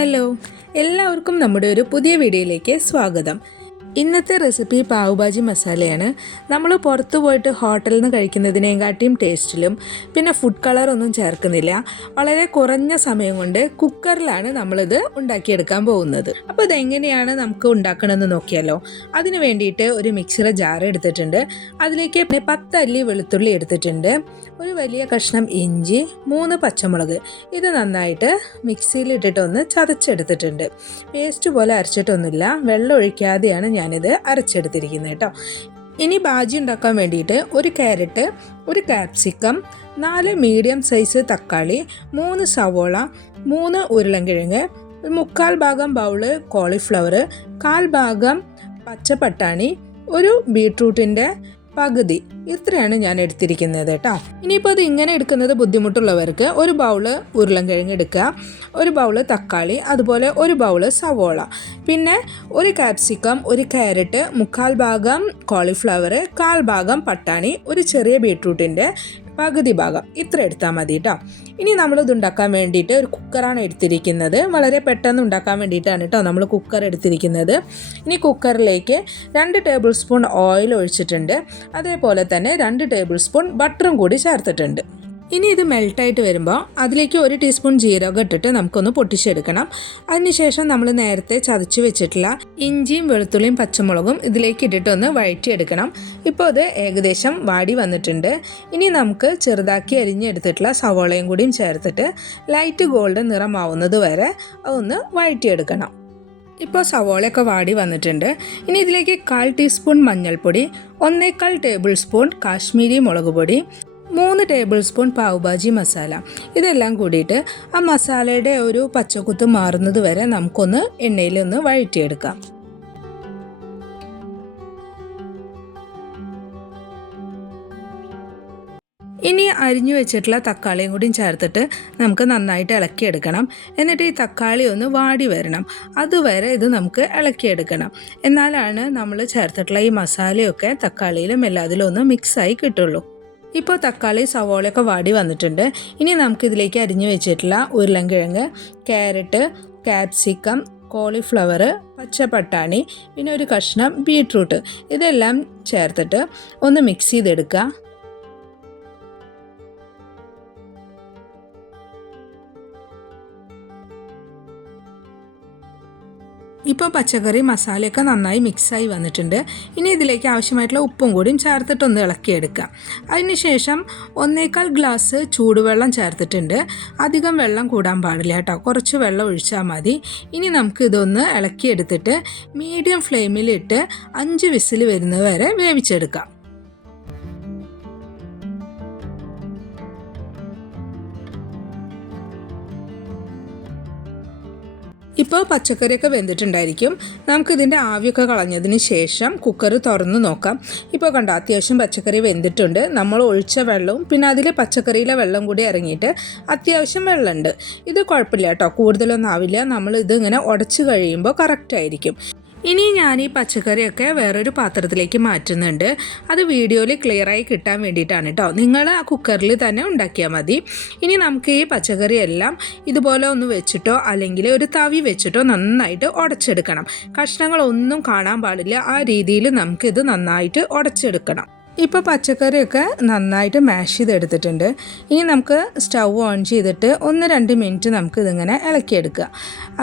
Hello എല്ലാവർക്കും നമ്മുടെ ഒരു പുതിയ വീഡിയോയിലേക്ക് സ്വാഗതം. ഇന്നത്തെ റെസിപ്പി പാവുഭാജി മസാലയാണ്. നമ്മൾ പുറത്ത് പോയിട്ട് ഹോട്ടലിൽ നിന്ന് കഴിക്കുന്നതിനെക്കാട്ടിയും ടേസ്റ്റിലും പിന്നെ ഫുഡ് കളറൊന്നും ചേർക്കുന്നില്ല. വളരെ കുറഞ്ഞ സമയം കൊണ്ട് കുക്കറിലാണ് നമ്മളിത് ഉണ്ടാക്കിയെടുക്കാൻ പോകുന്നത്. അപ്പോൾ ഇതെങ്ങനെയാണ് നമുക്ക് ഉണ്ടാക്കണമെന്ന് നോക്കിയാലോ. അതിന് വേണ്ടിയിട്ട് ഒരു മിക്സർ ജാർ എടുത്തിട്ടുണ്ട്. അതിലേക്ക് പത്ത് അല്ലി വെളുത്തുള്ളി എടുത്തിട്ടുണ്ട്. ഒരു വലിയ കഷ്ണം ഇഞ്ചി മൂന്ന് പച്ചമുളക്. ഇത് നന്നായിട്ട് മിക്സിയിൽ ഇട്ടിട്ട് ഒന്ന് ചതച്ചെടുത്തിട്ടുണ്ട്. പേസ്റ്റ് പോലെ അരച്ചിട്ടൊന്നുമില്ല. വെള്ളം ഒഴിക്കാതെയാണ് ഞാനിത് അരച്ചെടുത്തിരിക്കുന്നത് കേട്ടോ. ഇനി ബാജി ഉണ്ടാക്കാൻ വേണ്ടിയിട്ട് ഒരു ക്യാരറ്റ് ഒരു കാപ്സിക്കം നാല് മീഡിയം സൈസ് തക്കാളി മൂന്ന് സവോള മൂന്ന് ഉരുളൻകിഴങ്ങ് ഒരു മുക്കാൽ ഭാഗം ബൗൾ കോളിഫ്ലവർ കാൽ ഭാഗം പച്ചപ്പട്ടാണി ഒരു ബീട്രൂട്ടിന്റെ പകുതി. ഇത്രയാണ് ഞാൻ എടുത്തിരിക്കുന്നത് കേട്ടോ. ഇനിയിപ്പോൾ അത് ഇങ്ങനെ എടുക്കുന്നത് ബുദ്ധിമുട്ടുള്ളവർക്ക് ഒരു ബൗൾ ഉരുളൻകിഴങ്ങ് എടുക്കുക ഒരു ബൗൾ തക്കാളി അതുപോലെ ഒരു ബൗൾ സവോള. പിന്നെ ഒരു കാപ്സിക്കം ഒരു ക്യാരറ്റ് മുക്കാൽ ഭാഗം കോളിഫ്ലവർ കാൽ ഭാഗം പട്ടാണി ഒരു ചെറിയ ബീട്രൂട്ടിന്റെ പകുതി ഭാഗം ഇത്ര എടുത്താൽ മതി കേട്ടോ ഇനി നമ്മളിത് ഉണ്ടാക്കാൻ വേണ്ടിയിട്ട് ഒരു കുക്കറാണ് എടുത്തിരിക്കുന്നത്. വളരെ പെട്ടെന്ന് ഉണ്ടാക്കാൻ വേണ്ടിയിട്ടാണ് കേട്ടോ നമ്മൾ കുക്കർ എടുത്തിരിക്കുന്നത്. ഇനി കുക്കറിലേക്ക് രണ്ട് ടേബിൾ സ്പൂൺ ഓയിൽ ഒഴിച്ചിട്ടുണ്ട്. അതേപോലെ തന്നെ രണ്ട് ടേബിൾ സ്പൂൺ ബട്ടറും കൂടി ചേർത്തിട്ടുണ്ട്. ഇനി ഇത് മെൽട്ടായിട്ട് വരുമ്പോൾ അതിലേക്ക് ഒരു ടീസ്പൂൺ ജീരകം ഇട്ടിട്ട് നമുക്കൊന്ന് പൊട്ടിച്ചെടുക്കണം. അതിനുശേഷം നമ്മൾ നേരത്തെ ചതച്ച് വെച്ചിട്ടുള്ള ഇഞ്ചിയും വെളുത്തുള്ളിയും പച്ചമുളകും ഇതിലേക്ക് ഇട്ടിട്ടൊന്ന് വഴറ്റിയെടുക്കണം. ഇപ്പോൾ ഇത് ഏകദേശം വാടി വന്നിട്ടുണ്ട്. ഇനി നമുക്ക് ചെറുതാക്കി അരിഞ്ഞെടുത്തിട്ടുള്ള സവോളയും കൂടിയും ചേർത്തിട്ട് ലൈറ്റ് ഗോൾഡൻ നിറമാവുന്നത് വരെ അതൊന്ന് വഴറ്റിയെടുക്കണം. ഇപ്പോൾ സവോളയൊക്കെ വാടി വന്നിട്ടുണ്ട്. ഇനി ഇതിലേക്ക് കാൽ ടീസ്പൂൺ മഞ്ഞൾപ്പൊടി ഒന്നേക്കാൽ ടേബിൾ സ്പൂൺ കാശ്മീരി മുളക് പൊടി മൂന്ന് ടേബിൾ സ്പൂൺ പാവുഭാജി മസാല. ഇതെല്ലാം കൂടിയിട്ട് ആ മസാലയുടെ ഒരു പച്ചക്കുത്ത് മാറുന്നത് വരെ നമുക്കൊന്ന് എണ്ണയിലൊന്ന് വഴറ്റിയെടുക്കാം. ഇനി അരിഞ്ഞു വെച്ചിട്ടുള്ള തക്കാളിയും കൂടിയും ചേർത്തിട്ട് നമുക്ക് നന്നായിട്ട് ഇളക്കിയെടുക്കണം. എന്നിട്ട് ഈ തക്കാളി ഒന്ന് വാടി വരണം. അതുവരെ ഇത് നമുക്ക് ഇളക്കിയെടുക്കണം. എന്നാലാണ് നമ്മൾ ചേർത്തിട്ടുള്ള ഈ മസാലയൊക്കെ തക്കാളിയിലും എല്ലാത്തിലും ഒന്ന് മിക്സായി കിട്ടുള്ളൂ. ഇപ്പോൾ തക്കാളി സവോളയൊക്കെ വാടി വന്നിട്ടുണ്ട്. ഇനി നമുക്കിതിലേക്ക് അരിഞ്ഞു വെച്ചിട്ടുള്ള ഉരുളൻകിഴങ്ങ് ക്യാരറ്റ് ക്യാപ്സിക്കം കോളിഫ്ലവർ പച്ചപ്പട്ടാണി പിന്നെ ഒരു കഷ്ണം ബീട്രൂട്ട്. ഇതെല്ലാം ചേർത്തിട്ട് ഒന്ന് മിക്സ് ചെയ്തെടുക്കുക. ഇപ്പോൾ പച്ചക്കറി മസാലയൊക്കെ നന്നായി മിക്സായി വന്നിട്ടുണ്ട്. ഇനി ഇതിലേക്ക് ആവശ്യമായിട്ടുള്ള ഉപ്പും കൂടിയും ചേർത്തിട്ടൊന്ന് ഇളക്കിയെടുക്കാം. അതിനുശേഷം ഒന്നേക്കാൾ ഗ്ലാസ് ചൂടുവെള്ളം ചേർത്തിട്ടുണ്ട്. അധികം വെള്ളം കൂടാൻ പാടില്ല കേട്ടോ. കുറച്ച് വെള്ളം ഒഴിച്ചാൽ മതി. ഇനി നമുക്ക് ഇതൊന്ന് ഇളക്കിയെടുത്തിട്ട് മീഡിയം ഫ്ലെയിമിലിട്ട് അഞ്ച് വിസിൽ വരുന്നവരെ വേവിച്ചെടുക്കാം. ഇപ്പോൾ പച്ചക്കറിയൊക്കെ വെന്തിട്ടുണ്ടായിരിക്കും. നമുക്കിതിന്റെ ആവിയൊക്കെ കളഞ്ഞതിന് ശേഷം കുക്കർ തുറന്ന് നോക്കാം. ഇപ്പോൾ കണ്ടോ അത്യാവശ്യം പച്ചക്കറി വെന്തിട്ടുണ്ട്. നമ്മൾ ഒഴിച്ച വെള്ളവും പിന്നെ അതിൽ പച്ചക്കറിയിലെ വെള്ളം കൂടി ഇറങ്ങിയിട്ട് അത്യാവശ്യം വെള്ളമുണ്ട്. ഇത് കുഴപ്പമില്ല കേട്ടോ കൂടുതലൊന്നും ആവില്ല. നമ്മൾ ഇതിങ്ങനെ ഉടച്ച് കഴിയുമ്പോൾ കറക്റ്റ് ആയിരിക്കും. ഇനി ഞാൻ ഈ പച്ചക്കറിയൊക്കെ വേറൊരു പാത്രത്തിലേക്ക് മാറ്റുന്നുണ്ട്. അത് വീഡിയോയിൽ ക്ലിയറായി കിട്ടാൻ വേണ്ടിയിട്ടാണ് കേട്ടോ നിങ്ങൾ ആ കുക്കറിൽ തന്നെ ഉണ്ടാക്കിയാൽ മതി. ഇനി നമുക്ക് ഈ പച്ചക്കറി എല്ലാം ഇതുപോലെ ഒന്ന് വെച്ചിട്ടോ അല്ലെങ്കിൽ ഒരു തവി വെച്ചിട്ടോ നന്നായിട്ട് ഉടച്ചെടുക്കണം. കഷ്ണങ്ങളൊന്നും കാണാൻ പാടില്ല. ആ രീതിയിൽ നമുക്കിത് നന്നായിട്ട് ഉടച്ചെടുക്കണം. ഇപ്പോൾ പച്ചക്കറിയൊക്കെ നന്നായിട്ട് മാഷ് ചെയ്തെടുത്തിട്ടുണ്ട്. ഇനി നമുക്ക് സ്റ്റൗ ഓൺ ചെയ്തിട്ട് ഒന്ന് രണ്ട് മിനിറ്റ് നമുക്ക് ഇതിങ്ങനെ ഇളക്കിയെടുക്കുക.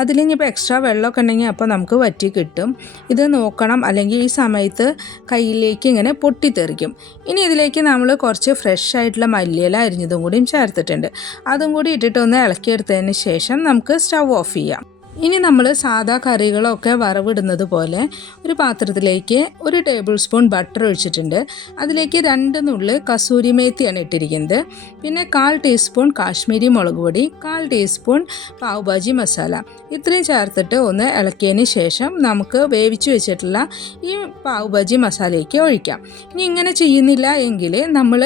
അതിലിനിയിപ്പോൾ എക്സ്ട്രാ വെള്ളമൊക്കെ ഉണ്ടെങ്കിൽ അപ്പോൾ നമുക്ക് വറ്റി കിട്ടും. ഇത് നോക്കണം അല്ലെങ്കിൽ ഈ സമയത്ത് കയ്യിലേക്ക് ഇങ്ങനെ പൊട്ടിത്തെറിക്കും. ഇനി ഇതിലേക്ക് നമ്മൾ കുറച്ച് ഫ്രഷ് ആയിട്ടുള്ള മല്ലിയില അരിഞ്ഞതും കൂടിയും ചേർത്തിട്ടുണ്ട്. അതും കൂടി ഇട്ടിട്ട് ഒന്ന് ഇളക്കിയെടുത്തതിന് ശേഷം നമുക്ക് സ്റ്റൗ ഓഫ് ചെയ്യാം. ഇനി നമ്മൾ സാധാ കറികളൊക്കെ വറവിടുന്നത് പോലെ ഒരു പാത്രത്തിലേക്ക് ഒരു ടേബിൾ സ്പൂൺ ബട്ടർ ഒഴിച്ചിട്ടുണ്ട്. അതിലേക്ക് രണ്ട് നുള്ളി കസൂരി മേത്തിയാണ് ഇട്ടിരിക്കുന്നത്. പിന്നെ കാൽ ടീസ്പൂൺ കാശ്മീരി മുളക് പൊടി കാൽ ടീസ്പൂൺ പാവുഭാജി മസാല. ഇത്രയും ചേർത്തിട്ട് ഒന്ന് ഇളക്കിയതിന് ശേഷം നമുക്ക് വേവിച്ച് വെച്ചിട്ടുള്ള ഈ പാവുഭാജി മസാലയ്ക്ക് ഒഴിക്കാം. ഇനി ഇങ്ങനെ ചെയ്യുന്നില്ല എങ്കിൽ നമ്മൾ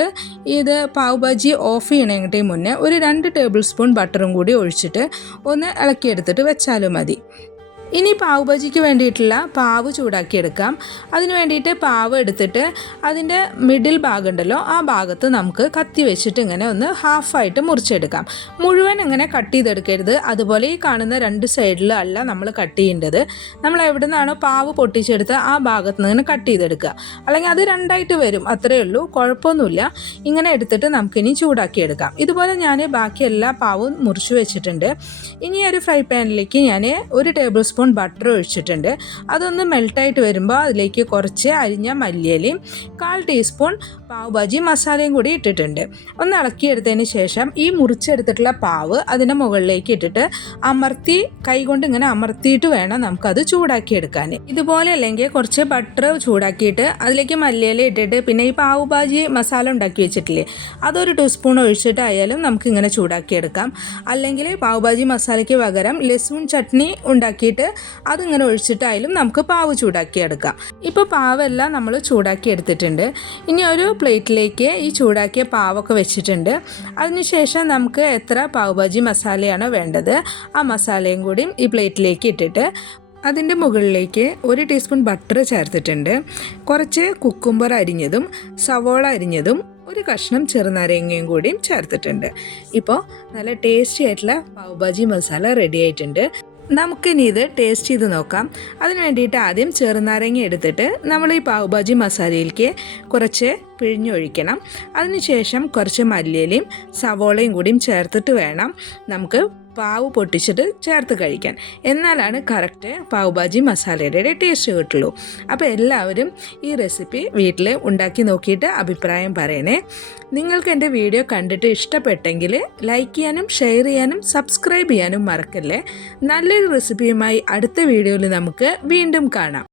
ഇത് പാവുഭാജി ഓഫ് ചെയ്യണമെങ്കിൽ മുന്നേ ഒരു രണ്ട് ടേബിൾ സ്പൂൺ ബട്ടറും കൂടി ഒഴിച്ചിട്ട് ഒന്ന് ഇളക്കിയെടുത്തിട്ട് വെച്ചാൽ മതി. ഇനി പാവ് ബജിക്ക് വേണ്ടിയിട്ടുള്ള പാവ് ചൂടാക്കിയെടുക്കാം. അതിന് വേണ്ടിയിട്ട് പാവ് എടുത്തിട്ട് അതിന്റെ മിഡിൽ ഭാഗം ഉണ്ടല്ലോ ആ ഭാഗത്ത് നമുക്ക് കത്തി വെച്ചിട്ട് ഇങ്ങനെ ഒന്ന് ഹാഫായിട്ട് മുറിച്ചെടുക്കാം. മുഴുവൻ ഇങ്ങനെ കട്ട് ചെയ്തെടുക്കരുത്. അതുപോലെ ഈ കാണുന്ന രണ്ട് സൈഡിലും അല്ല നമ്മൾ കട്ട് ചെയ്യേണ്ടത്. നമ്മൾ എവിടെ നിന്നാണോ പാവ് പൊട്ടിച്ചെടുത്ത് ആ ഭാഗത്ത് നിന്ന് ഇങ്ങനെ കട്ട് ചെയ്തെടുക്കുക. അല്ലെങ്കിൽ അത് രണ്ടായിട്ട് വരും അത്രയേ ഉള്ളൂ. കുഴപ്പമൊന്നുമില്ല. ഇങ്ങനെ എടുത്തിട്ട് നമുക്കിനി ചൂടാക്കിയെടുക്കാം. ഇതുപോലെ ഞാൻ ബാക്കി എല്ലാ പാവും മുറിച്ച് വെച്ചിട്ടുണ്ട്. ഇനി ഒരു ഫ്രൈ പാനിലേക്ക് ഞാൻ ഒരു ടേബിൾ സ്പൂൺ ബട്ടർ ഒഴിച്ചിട്ടുണ്ട്. അതൊന്ന് മെൽട്ടായിട്ട് വരുമ്പോൾ അതിലേക്ക് കുറച്ച് അരിഞ്ഞ മല്ലിയലയും കാൽ ടീസ്പൂൺ പാവ് ഭാജി മസാലയും കൂടി ഇട്ടിട്ടുണ്ട്. ഒന്ന് ഇളക്കിയെടുത്തതിന് ശേഷം ഈ മുറിച്ചെടുത്തിട്ടുള്ള പാവ് അതിന്റെ മുകളിലേക്ക് ഇട്ടിട്ട് അമർത്തി കൈകൊണ്ട് ഇങ്ങനെ അമർത്തിയിട്ട് വേണം നമുക്കത് ചൂടാക്കിയെടുക്കാൻ ഇതുപോലെ അല്ലെങ്കിൽ കുറച്ച് ബട്ടർ ചൂടാക്കിയിട്ട് അതിലേക്ക് മല്ലിയില ഇട്ടിട്ട് പിന്നെ ഈ പാവ് ഭാജി മസാല ഉണ്ടാക്കി വെച്ചിട്ടില്ലേ അതൊരു ടീസ്പൂൺ ഒഴിച്ചിട്ടായാലും നമുക്ക് ഇങ്ങനെ ചൂടാക്കിയെടുക്കാം. അല്ലെങ്കിൽ പാവ് ഭാജി മസാലയ്ക്ക് പകരം ലസൂൺ ചട്നി ഉണ്ടാക്കിയിട്ട് അതിങ്ങനെ ഒഴിച്ചിട്ടായാലും നമുക്ക് പാവ് ചൂടാക്കിയെടുക്കാം. ഇപ്പോൾ പാവെല്ലാം നമ്മൾ ചൂടാക്കി എടുത്തിട്ടുണ്ട്. ഇനി ഒരു പ്ലേറ്റിലേക്ക് ഈ ചൂടാക്കിയ പാവൊക്കെ വെച്ചിട്ടുണ്ട്. അതിനുശേഷം നമുക്ക് എത്ര പാവ് ഭാജി മസാലയാണ് വേണ്ടത് ആ മസാലയും കൂടി ഈ പ്ലേറ്റിലേക്ക് ഇട്ടിട്ട് അതിന്റെ മുകളിലേക്ക് ഒരു ടീസ്പൂൺ ബട്ടർ ചേർത്തിട്ടുണ്ട്. കുറച്ച് കുക്കുംബർ അരിഞ്ഞതും സവോള അരിഞ്ഞതും ഒരു കഷ്ണം ചെറുനാരങ്ങയും കൂടിയും ചേർത്തിട്ടുണ്ട്. ഇപ്പോൾ നല്ല ടേസ്റ്റി ആയിട്ടുള്ള പാവ് ഭാജി മസാല റെഡി ആയിട്ടുണ്ട്. നമുക്കിനി ഇത് ടേസ്റ്റ് ചെയ്ത് നോക്കാം. അതിന് വേണ്ടിയിട്ട് ആദ്യം ചെറുനാരങ്ങ എടുത്തിട്ട് നമ്മൾ ഈ പാവ് ഭാജി മസാലയിലേക്ക് കുറച്ച് പിഴിഞ്ഞൊഴിക്കണം. അതിനുശേഷം കുറച്ച് മല്ലിയിലയും സവോളയും കൂടിയും ചേർത്തിട്ട് വേണം നമുക്ക് പാവ് പൊട്ടിച്ചിട്ട് ചേർത്ത് കഴിക്കാൻ. എന്നാലാണ് കറക്റ്റ് പാവ് ഭാജി മസാലയുടെ ടേസ്റ്റ് കിട്ടുള്ളൂ. അപ്പോൾ എല്ലാവരും ഈ റെസിപ്പി വീട്ടിൽ ഉണ്ടാക്കി നോക്കിയിട്ട് അഭിപ്രായം പറയണേ. നിങ്ങൾക്ക് എന്റെ വീഡിയോ കണ്ടിട്ട് ഇഷ്ടപ്പെട്ടെങ്കിൽ ലൈക്ക് ചെയ്യാനും ഷെയർ ചെയ്യാനും സബ്സ്ക്രൈബ് ചെയ്യാനും മറക്കല്ലേ. നല്ലൊരു റെസിപ്പിയുമായി അടുത്ത വീഡിയോയിൽ നമുക്ക് വീണ്ടും കാണാം.